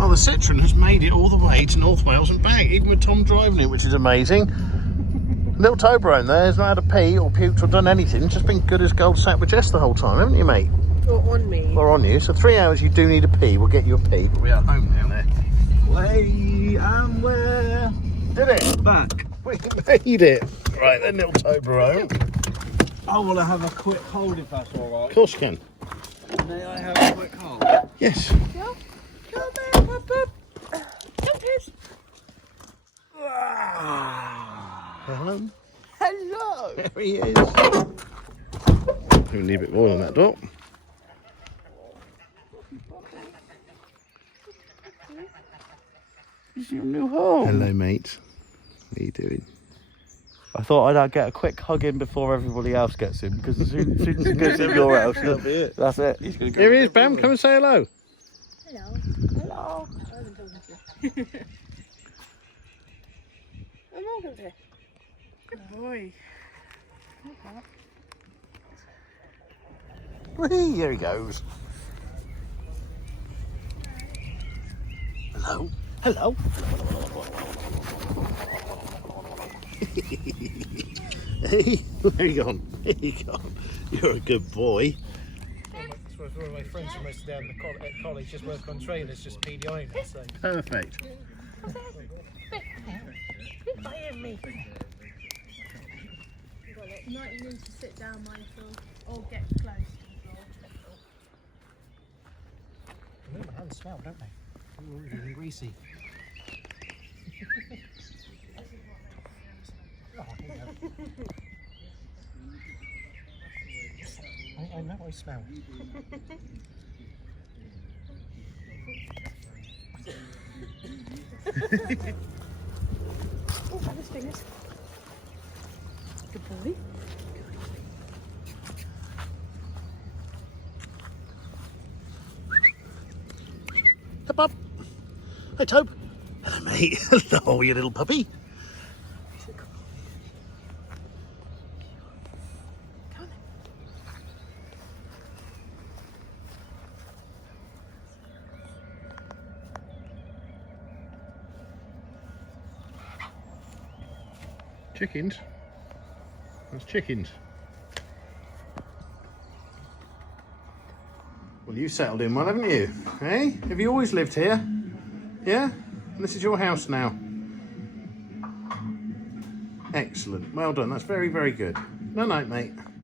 Well, the Citroen has made it all the way to North Wales and back, even with Tom driving it, which is amazing. Little Tobe'le-Rone there has not had a pee or puked or done anything, just been good as gold, sat with Jess the whole time, haven't you, mate? Or on me. Or on you. So 3 hours you do need a pee, we'll get you a pee. But we're at home now there. Way and where? Did it? Back. We made it. Right then, little Tobe'le-Rone. I want to have a quick hold if that's alright. Of course you can. May I have a quick hold? Yes. Yeah. Come here, Papa. Come here. Hello. Hello. There he is. We need a bit more on that door. This is your new home. Hello, mate. What are you doing? I thought I'd get a quick hug in before everybody else gets in, because as soon as he gets in your house, That'll be it. that's it. He's gonna go. Here he is, Bam. Come and say hello. Hello. Hello. I'm talking to you. I'm talking to you. Good boy. Whee, here he goes. Hello. Hello. Hey, where you gone? Where you gone? You're a good boy. One of my friends from most down at college just work on trailers, just peed on it. So. Perfect. Me. You need to sit down, Michael, or get close. My hands smell, don't they? Ooh, really greasy. Oh, there you go. I know I smell. Oh, have his fingers. Good boy. Hey, Bob. Hey, Tobe. Hello, mate. Hello, you little puppy. Chickens? That's chickens. Well, you've settled in well, haven't you? Hey? Have you always lived here? Yeah? And this is your house now? Excellent. Well done. That's very, very good. No, mate.